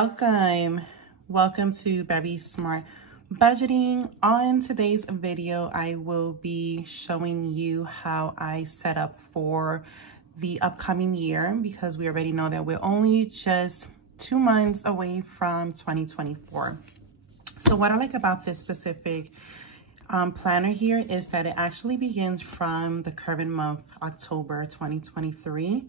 Welcome to Bevy Smart Budgeting. On today's video, I will be showing you how I set up for the upcoming year, because we already know that we're only just 2 months away from 2024. So what I like about this specific planner here is that it actually begins from the current month, October 2023,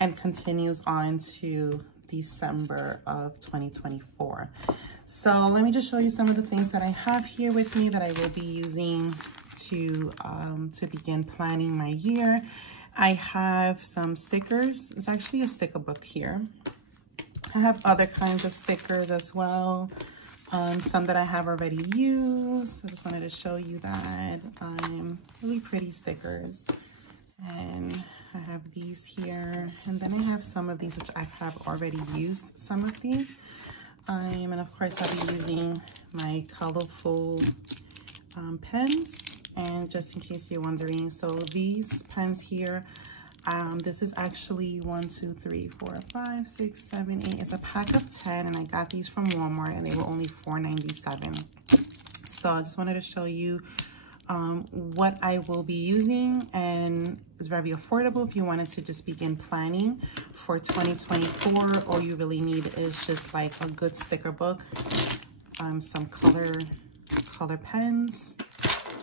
and continues on to December of 2024. So let me just show you some of the things that I have here with me that I will be using to begin planning my year. I have some stickers. It's actually a sticker book here. I have other kinds of stickers as well. Some that I have already used. I just wanted to show you that. Really pretty stickers. And I have these here. And then I have some of these which I have already used, some of these. And of course I'll be using my colorful pens. And just in case you're wondering, so these pens here, this is actually 1, 2, 3, 4, 5, 6, 7, 8. It's a pack of 10, and I got these from Walmart, and they were only $4.97. So I just wanted to show you what I will be using, and it's very affordable if you wanted to just begin planning for 2024. All you really need is just like a good sticker book, some color pens,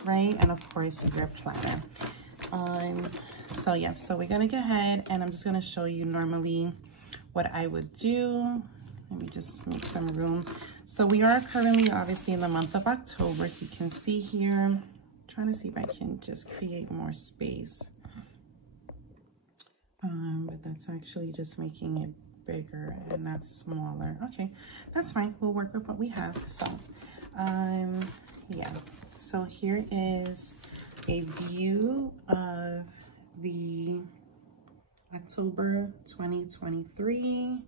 right? And of course your planner. So yeah, so we're gonna go ahead and I'm just gonna show you normally what I would do. Let me just make some room. So we are currently obviously in the month of October, so you can see here, I'm trying to see if I can just create more space. But that's actually just making it bigger and not smaller. Okay, that's fine, we'll work with what we have. So yeah, so here is a view of the October 2023.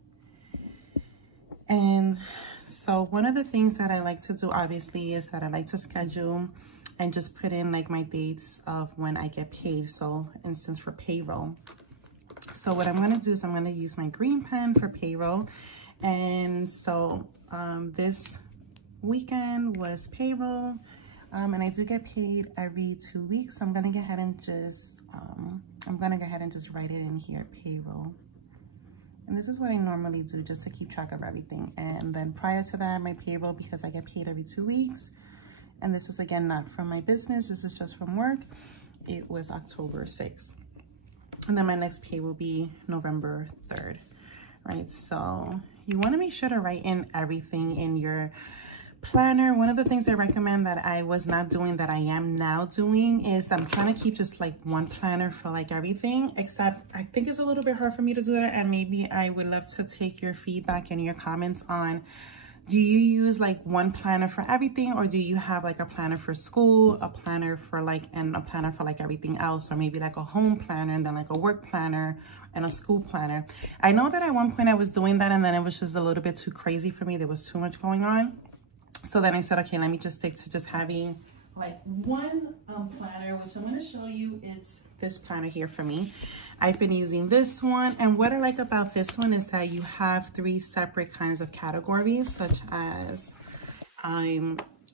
And so one of the things that I like to do obviously is that I like to schedule and just put in like my dates of when I get paid. So instance for payroll. So what I'm going to do is I'm going to use my green pen for payroll. And so this weekend was payroll. And I do get paid every 2 weeks. So I'm gonna go ahead and just write it in here, payroll. And this is what I normally do just to keep track of everything. And then prior to that, my payroll, because I get paid every 2 weeks, and this is again not from my business, this is just from work, it was October 6th. And then my next pay will be November 3rd, right? So you wanna make sure to write in everything in your planner. One of the things I recommend that I was not doing that I am now doing is I'm trying to keep just like one planner for like everything, except I think it's a little bit hard for me to do that, and maybe I would love to take your feedback and your comments on, do you use like one planner for everything, or do you have like a planner for school, a planner for like, and a planner for like everything else, or maybe like a home planner and then like a work planner and a school planner? I know that at one point I was doing that, and then it was just a little bit too crazy for me. There was too much going on. So then I said, okay, let me just stick to just having like one planner, which I'm going to show you. It's this planner here for me. I've been using this one. And what I like about this one is that you have 3 separate kinds of categories, such as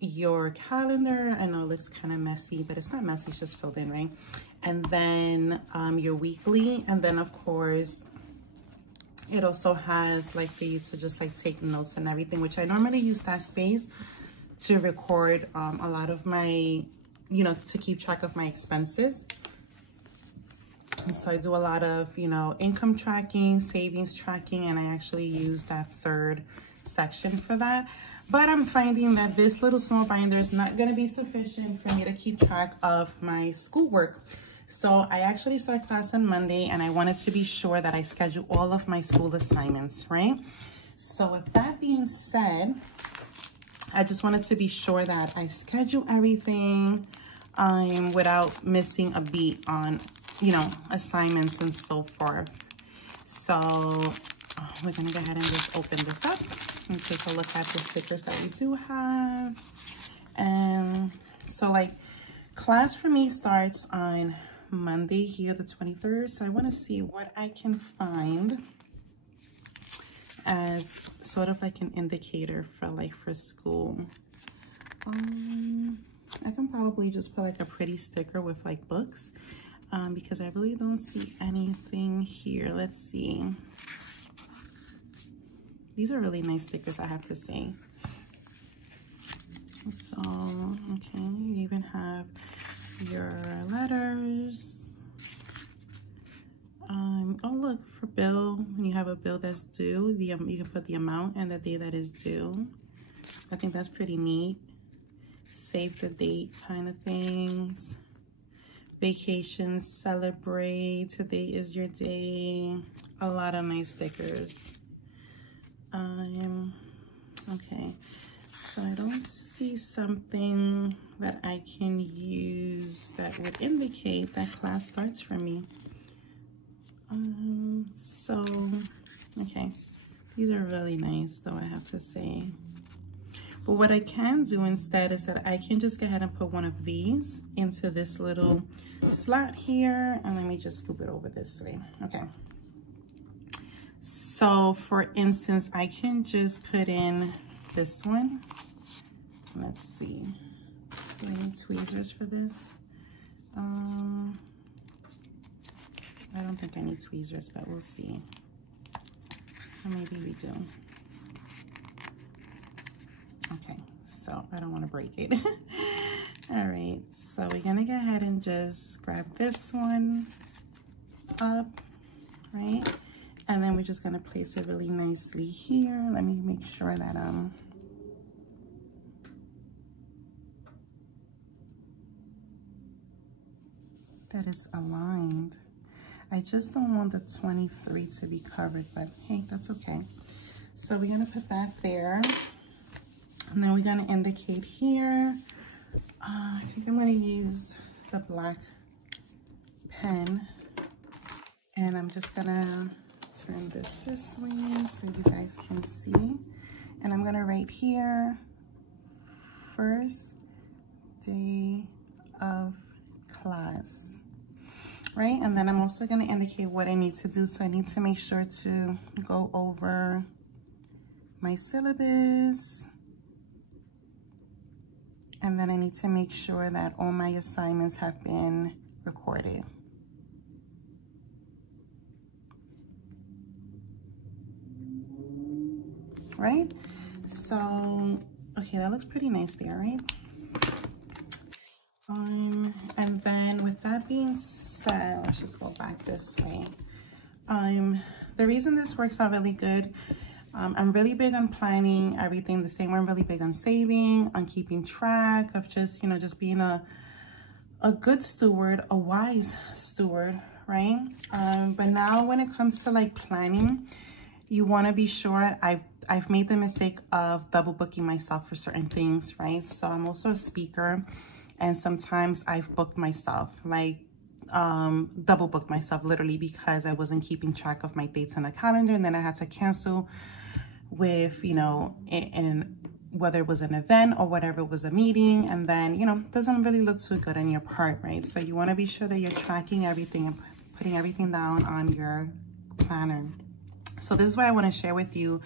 your calendar. I know it looks kind of messy, but it's not messy. It's just filled in, right? And then your weekly. And then, of course, it also has like for you to just like take notes and everything, which I normally use that space to record a lot of my, to keep track of my expenses. And so I do a lot of, income tracking, savings tracking, and I actually use that 3rd section for that. But I'm finding that this little small binder is not going to be sufficient for me to keep track of my schoolwork. So I actually start class on Monday, and I wanted to be sure that I schedule all of my school assignments, right? So with that being said, I just wanted to be sure that I schedule everything without missing a beat on, assignments and so forth. So we're gonna go ahead and just open this up and take a look at the stickers that we do have. And so like class for me starts on Monday here, the 23rd. So I want to see what I can find as sort of like an indicator for school. I can probably just put like a pretty sticker with like books, because I really don't see anything here. Let's see. These are really nice stickers, I have to say. So, okay, you even have your letters. Oh look, for bill, when you have a bill that's due, you can put the amount and the day that is due. I think that's pretty neat. Save the date kind of things. Vacations, celebrate, today is your day. A lot of nice stickers. Okay, so I don't see something that I can use that would indicate that class starts for me. So, okay, these are really nice though, I have to say. But what I can do instead is that I can just go ahead and put one of these into this little slot here, and let me just scoop it over this way. Okay. So for instance, I can just put in this one. Let's see. Do I need tweezers for this? I don't think I need tweezers, but we'll see. Or maybe we do. Okay, so I don't want to break it. All right, so we're gonna go ahead and just grab this one up, right? And then we're just gonna place it really nicely here. Let me make sure that that it's aligned. I just don't want the 23 to be covered, but hey, that's okay. So we're gonna put that there. And then we're gonna indicate here. I think I'm gonna use the black pen. And I'm just gonna turn this way so you guys can see. And I'm gonna write here, first day of class. Right, and then I'm also going to indicate what I need to do. So I need to make sure to go over my syllabus. And then I need to make sure that all my assignments have been recorded. Right? So, okay, that looks pretty nice there, right? And then with that being said, let's just go back this way. The reason this works out really good, I'm really big on planning everything the same way. I'm really big on saving, on keeping track of just, you know, just being a good steward, a wise steward, right? But now when it comes to like planning, you want to be sure. I've made the mistake of double booking myself for certain things, right? So I'm also a speaker. And sometimes I've booked myself, like double booked myself literally because I wasn't keeping track of my dates on the calendar. And then I had to cancel with, you know, whether it was an event or whatever, it was a meeting. And then, you know, it doesn't really look too good on your part, right? So you want to be sure that you're tracking everything and putting everything down on your planner. So this is why I want to share with you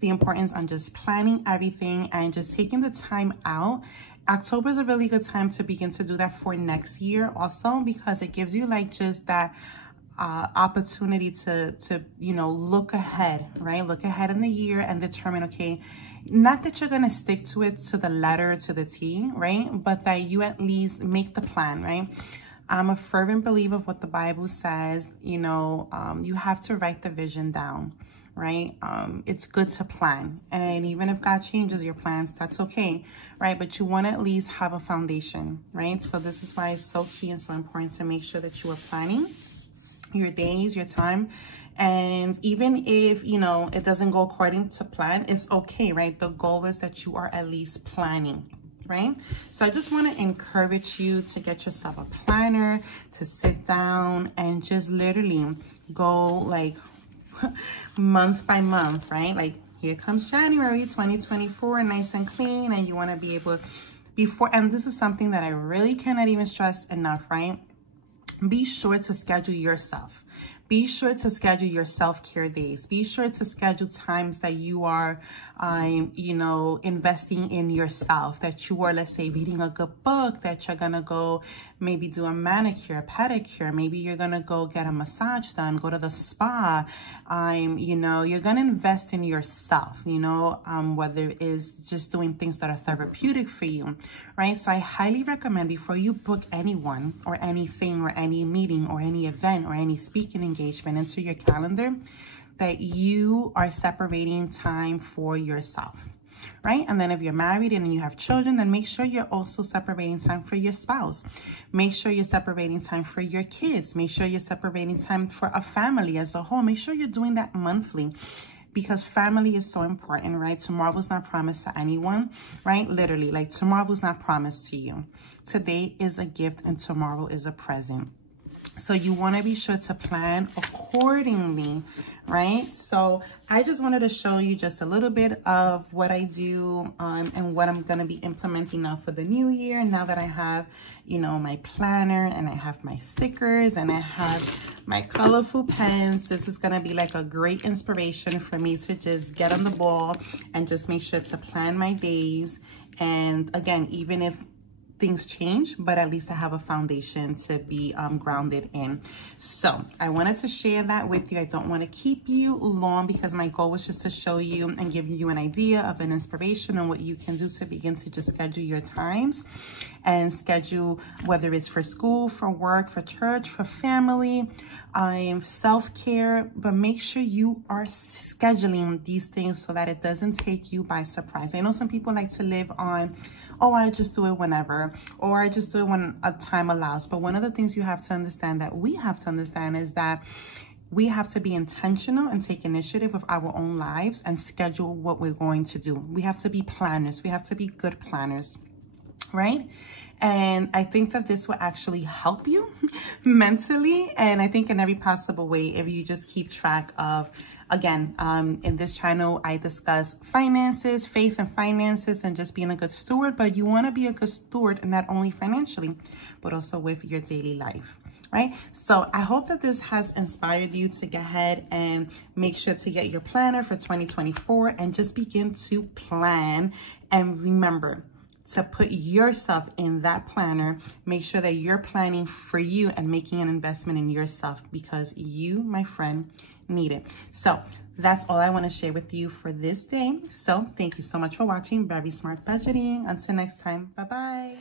the importance on just planning everything and just taking the time out. October is a really good time to begin to do that for next year also, because it gives you like just that opportunity to you know, look ahead, right? Look ahead in the year and determine, okay, not that you're gonna stick to it to the letter, to the T, right? But that you at least make the plan, right? I'm a fervent believer of what the Bible says. You know, you have to write the vision down, right? It's good to plan. And even if God changes your plans, that's okay, right? But you want to at least have a foundation, right? So this is why it's so key and so important to make sure that you are planning your days, your time. And even if, you know, it doesn't go according to plan, it's okay, right? The goal is that you are at least planning, right? So I just want to encourage you to get yourself a planner, to sit down and just literally go like month by month, right? Like here comes January 2024, nice and clean, and you want to be able before, and this is something that I really cannot even stress enough, right? Be sure to schedule yourself. Be sure to schedule your self-care days. Be sure to schedule times that you are, investing in yourself, that you are, let's say, reading a good book, that you're going to go maybe do a manicure, a pedicure. Maybe you're going to go get a massage done, go to the spa. You're going to invest in yourself, whether it is just doing things that are therapeutic for you, right? So I highly recommend before you book anyone or anything or any meeting or any event or any speaking engagement into your calendar, that you are separating time for yourself, right? And then if you're married and you have children, then make sure you're also separating time for your spouse. Make sure you're separating time for your kids. Make sure you're separating time for a family as a whole. Make sure you're doing that monthly, because family is so important, right? Tomorrow's not promised to anyone, right? Literally, like tomorrow's not promised to you. Today is a gift and tomorrow is a present. So you want to be sure to plan accordingly, right? So I just wanted to show you just a little bit of what I do and what I'm going to be implementing now for the new year. Now that I have, my planner and I have my stickers and I have my colorful pens, this is going to be like a great inspiration for me to just get on the ball and just make sure to plan my days. And again, even if things change, but at least I have a foundation to be grounded in. So I wanted to share that with you. I don't want to keep you long because my goal was just to show you and give you an idea of an inspiration on what you can do to begin to just schedule your times and schedule, whether it's for school, for work, for church, for family, self-care, but make sure you are scheduling these things so that it doesn't take you by surprise. I know some people like to live on, oh, I just do it whenever, or I just do it when a time allows. But one of the things you have to understand, that we have to understand, is that we have to be intentional and take initiative of our own lives and schedule what we're going to do. We have to be planners. We have to be good planners, right? And I think that this will actually help you mentally, and I think in every possible way, if you just keep track of, again, in this channel, I discuss finances, faith and finances, and just being a good steward. But you want to be a good steward, not only financially, but also with your daily life, right? So I hope that this has inspired you to go ahead and make sure to get your planner for 2024 and just begin to plan. And remember to put yourself in that planner. Make sure that you're planning for you and making an investment in yourself, because you, my friend, need it. So that's all I want to share with you for this day. So thank you so much for watching Very Smart Budgeting. Until next time, bye-bye.